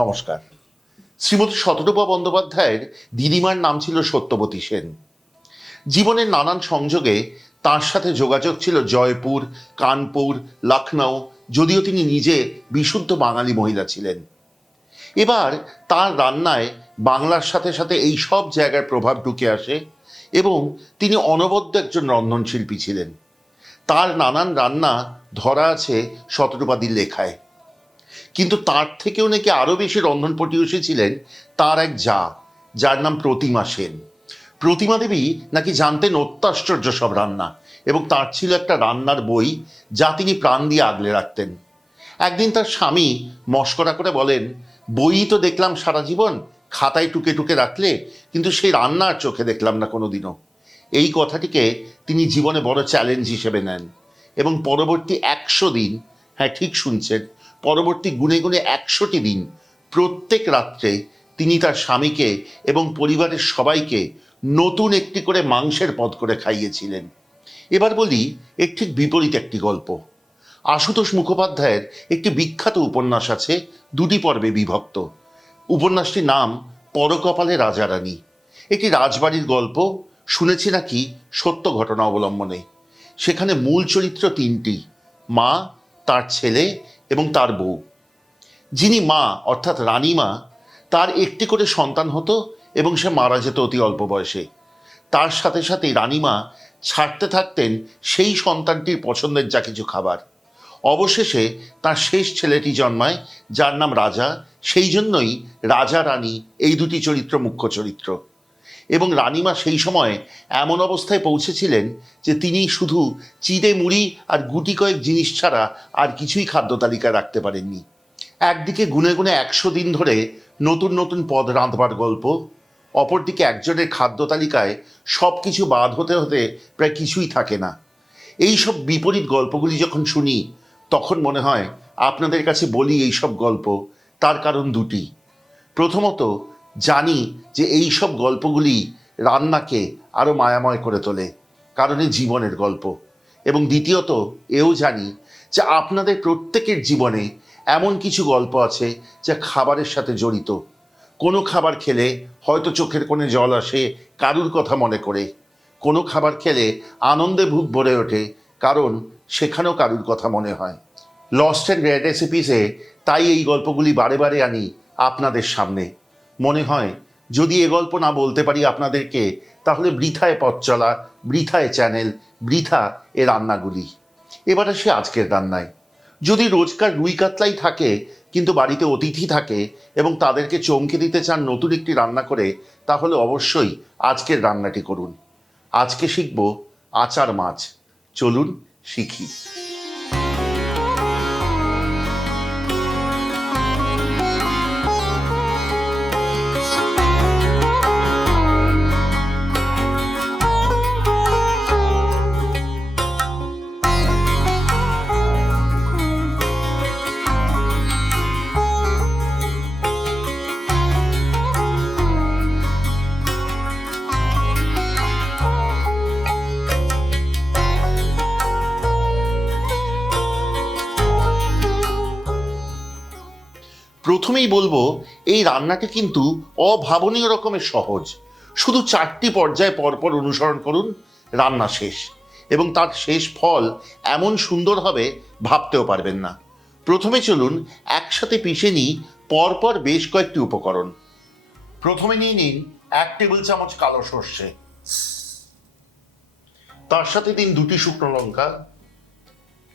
নমস্কার। শ্রীমতী শতরূপা বন্দ্যোপাধ্যায়ের দিদিমার নাম ছিল সত্যবতী সেন। জীবনের নানান সংযোগে তার সাথে যোগাযোগ ছিল জয়পুর, কানপুর, লখনৌ, যদিও তিনি নিজে বিশুদ্ধ বাঙালি মহিলা ছিলেন। এবার তার রান্নায় বাংলার সাথে সাথে এই সব জায়গার প্রভাব ঢুকে আসে এবং তিনি অনবদ্য একজন রন্ধনশিল্পী ছিলেন। তার নানান রান্না ধরা আছে শতরূপাদির লেখায়। কিন্তু তার থেকেও নাকি আরও বেশি রন্ধনপটীয়সী ছিলেন তার এক যার নাম প্রতিমা সেন। প্রতিমা দেবী নাকি জানতেন অত্যাশ্চর্য সব রান্না এবং তার ছিল একটা রান্নার বই যা তিনি প্রাণ দিয়ে আগলে রাখতেন। একদিন তার স্বামী মশকরা করে বলেন, বই তো দেখলাম সারা জীবন, খাতায় টুকে টুকে রাখলে, কিন্তু সেই রান্না আর চোখে দেখলাম না কোনোদিনও। এই কথাটিকে তিনি জীবনে বড় চ্যালেঞ্জ হিসেবে নেন এবং পরবর্তী 100 দিন, হ্যাঁ ঠিক শুনছেন, পরবর্তী গুনে গুনে 100টি দিন প্রত্যেক রাত্রে তিনি তার স্বামীকে এবং পরিবারের সবাইকে নতুন একটি করে মাংসের পদ করে খাইয়েছিলেন। এবার বলি এর ঠিক বিপরীত একটি গল্প। আশুতোষ মুখোপাধ্যায়ের একটি বিখ্যাত উপন্যাস আছে, 2টি পর্বে বিভক্ত। উপন্যাসটির নাম পরকপালে রাজা রানী। একটি রাজবাড়ির গল্প, শুনেছি নাকি সত্য ঘটনা অবলম্বনে। সেখানে মূল চরিত্র 3টি, মা, তার ছেলে এবং তার বউ। যিনি মা অর্থাৎ রানীমা, তার একটি করে সন্তান হতো এবং সে মারা যেত অতি অল্প বয়সে। তার সাথে সাথে রানীমা ছাড়তে থাকতেন সেই সন্তানটির পছন্দের যা কিছু খাবার। অবশেষে তার শেষ ছেলেটি জন্মায় যার নাম রাজা। সেই জন্যই রাজা রানী এই 2টি চরিত্র মুখ্য চরিত্র। এবং রানীমা সেই সময় এমন অবস্থায় পৌঁছেছিলেন যে তিনি শুধু চিড়ে মুড়ি আর গুটি কয়েক জিনিস ছাড়া আর কিছুই খাদ্য তালিকায় রাখতে পারেননি। একদিকে গুনে গুনে 100 দিন ধরে নতুন নতুন পদ রাঁধবার গল্প, অপরদিকে একজনের খাদ্য তালিকায় সব কিছু বাদ হতে হতে প্রায় কিছুই থাকে না। এই সব বিপরীত গল্পগুলি যখন শুনি তখন মনে হয় আপনাদের কাছে বলি এই সব গল্প, তার কারণ 2টি। প্রথমত, জানি যে এই সব গল্পগুলি রান্নাকে আরও মায়াময় করে তোলে, কারণ এই জীবনের গল্প। এবং দ্বিতীয়ত, এও জানি যে আপনাদের প্রত্যেকের জীবনে এমন কিছু গল্প আছে যা খাবারের সাথে জড়িত। কোনো খাবার খেলে হয়তো চোখের কোণে জল আসে কারুর কথা মনে করে, কোনো খাবার খেলে আনন্দে বুক ভরে ওঠে কারণ সেখানেও কারুর কথা মনে হয়। লস্ট অ্যান্ড রেয়ার রেসিপিসে তাই এই গল্পগুলি বারে বারে আনি আপনাদের সামনে। মনে হয় যদি এ গল্প না বলতে পারি আপনাদেরকে, তাহলে বৃথায় পথ চলা, বৃথায় চ্যানেল, বৃথা এ রান্নাগুলি। এবার আসি আজকের রান্নায়। যদি রোজকার রুই কাতলাই থাকে কিন্তু বাড়িতে অতিথি থাকে এবং তাদেরকে চমকে দিতে চান নতুন একটি রান্না করে, তাহলে অবশ্যই আজকের রান্নাটি করুন। আজকে শিখব আচার মাছ। চলুন শিখি। প্রথমেই বলবো এই রান্নাটি কিন্তু অভাবনীয় রকমের সহজ। শুধু 4টি পর্যায় পরপর অনুসরণ করুন, রান্না শেষ। এবং তার শেষ ফল এমন সুন্দর হবে ভাবতেও পারবেন না। প্রথমে চলুন একসাথে পিষে নিই পরপর বেশ কয়েকটি উপকরণ। প্রথমে নিয়ে নিন 1 টেবিল চামচ কালো সর্ষে, তার সাথে দিন 2টি শুকনো লঙ্কা,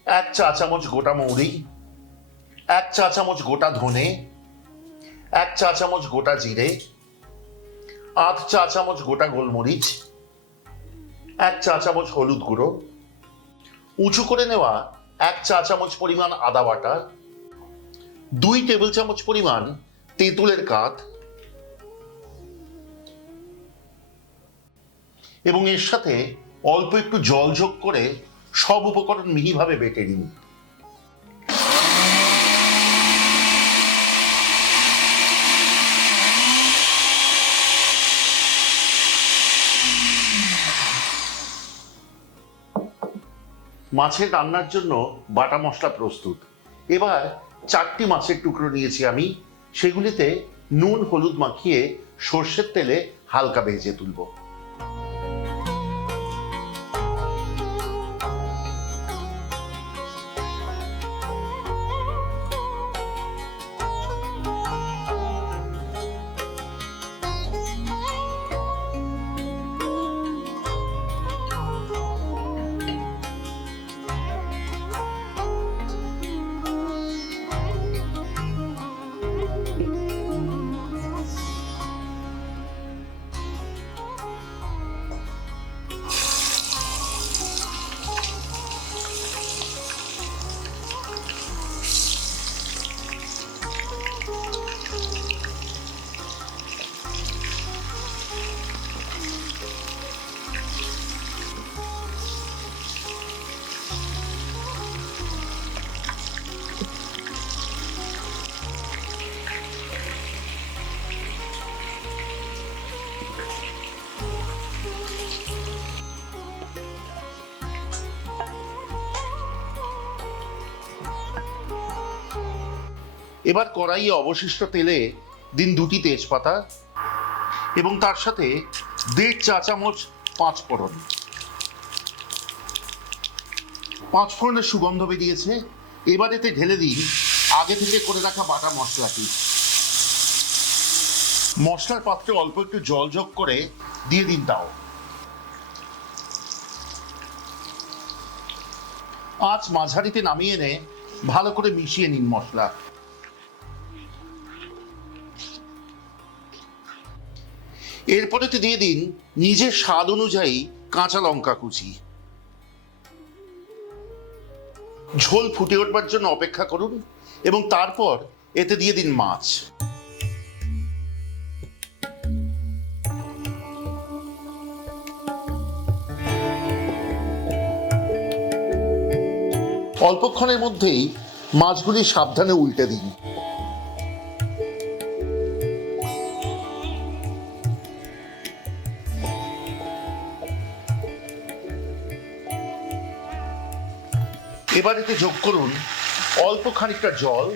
1 চা চামচ গোটা মৌরি, 1 চা চামচ গোটা ধনে, 1 চা চামচ গোটা জিরে, 8 চা চামচ গোটা গোলমরিচ, 1 চা চামচ হলুদ গুঁড়ো, উঁচু করে নেওয়া 1 চা চামচ পরিমাণ আদা বাটা, 2 টেবিল চামচ পরিমাণ তেঁতুলের কাঠ এবং এর সাথে অল্প একটু জল যোগ করে সব উপকরণ মিহিভাবে বেটে নিন। মাছের রান্নার জন্য বাটা মশলা প্রস্তুত। এবার 4টি মাছের টুকরো নিয়েছি আমি, সেগুলিতে নুন হলুদ মাখিয়ে সর্ষের তেলে হালকা ভেজে তুলব। এবার কড়াইয়ে অবশিষ্ট তেলে দিন 2টি তেজপাতা এবং তার সাথে 1.5 চা চামচ পাঁচফোড়ন। পাঁচফোড়নের সুগন্ধ বেরিয়েছে। এবার এতে ঢেলে দিন আগে থেকে করে রাখা বাটা মশলাটি। মশলার পাত্রে অল্প একটু জল যোগ করে দিয়ে দিন তাও। আঁচ মাঝারিতে নামিয়ে এনে ভালো করে মিশিয়ে নিন মশলা। এরপরে দিয়ে দিন নিজের স্বাদ অনুযায়ী কাঁচা লঙ্কা কুচি। ঝোল ফুটে উঠবার জন্য অপেক্ষা করুন এবং তারপর এতে দিয়ে দিন মাছ। অল্পক্ষণের মধ্যেই মাছগুলি সাবধানে উল্টে দিন। এবার এতে যোগ করুন অল্প খানিকটা জল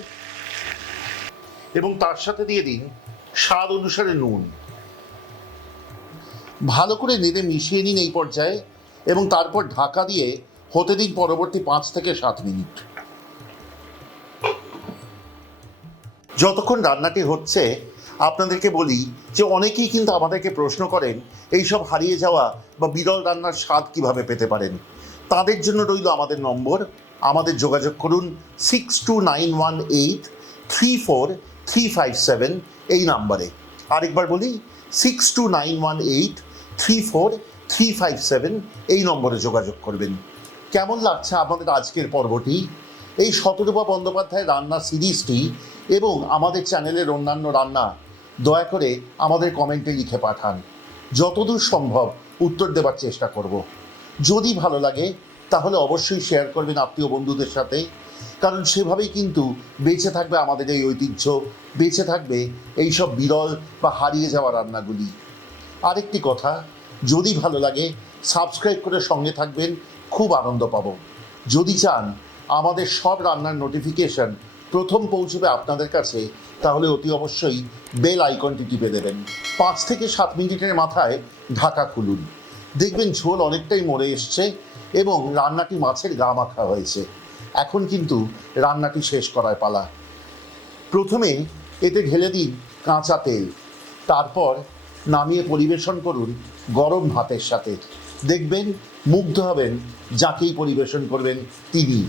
এবং তার সাথে দিয়ে দিন স্বাদ অনুসারে নুন। ভালো করে নেড়ে মিশিয়ে নিন এই পর্যায়ে এবং তারপর ঢাকা দিয়ে হতে দিন পরবর্তী 5 থেকে 7 মিনিট। যতক্ষণ রান্নাটি হচ্ছে আপনাদেরকে বলি যে অনেকেই কিন্তু আমাদেরকে প্রশ্ন করেন এইসব হারিয়ে যাওয়া বা বিরল রান্নার স্বাদ কিভাবে পেতে পারেন। তাদের জন্য রইল আমাদের নম্বর। আমাদের যোগাযোগ করুন 6291834357 এই নাম্বারে। আরেকবার বলি 6291834357 এই নম্বরে যোগাযোগ করবেন। কেমন লাগছে আমাদের আজকের পর্বটি? এই শতরূপা বন্দ্যোপাধ্যায় রান্না সিরিজটি এবং আমাদের চ্যানেলের অন্যান্য রান্না দয়া করে আমাদের কমেন্টে লিখে পাঠান। যতদূর সম্ভব উত্তর দেবার চেষ্টা করব। যদি ভালো লাগে তাহলে অবশ্যই শেয়ার করবেন আত্মীয় বন্ধুদের সাথে, কারণ সেভাবেই কিন্তু বেঁচে থাকবে আমাদের এই ঐতিহ্য, বেঁচে থাকবে এইসব বিরল বা হারিয়ে যাওয়া রান্নাগুলি। আরেকটি কথা, যদি ভালো লাগে সাবস্ক্রাইব করে সঙ্গে থাকবেন, খুব আনন্দ পাব। যদি চান আমাদের সব রান্নার নোটিফিকেশন প্রথম পৌঁছবে আপনাদের কাছে, তাহলে অতি অবশ্যই বেল আইকনটি টিপে দেবেন। 5 থেকে 7 মিনিটের মাথায় ঢাকা খুলুন, দেখবেন ঝোল অনেকটাই মরে এসছে এবং রান্নাটি মাছের গা মাখা হয়েছে। এখন কিন্তু রান্নাটি শেষ করার পালা। প্রথমে এতে ঢেলে দিন কাঁচা তেল, তারপর নামিয়ে পরিবেশন করুন গরম ভাতের সাথে। দেখবেন মুগ্ধ হবেন যাকেই পরিবেশন করবেন তিনি।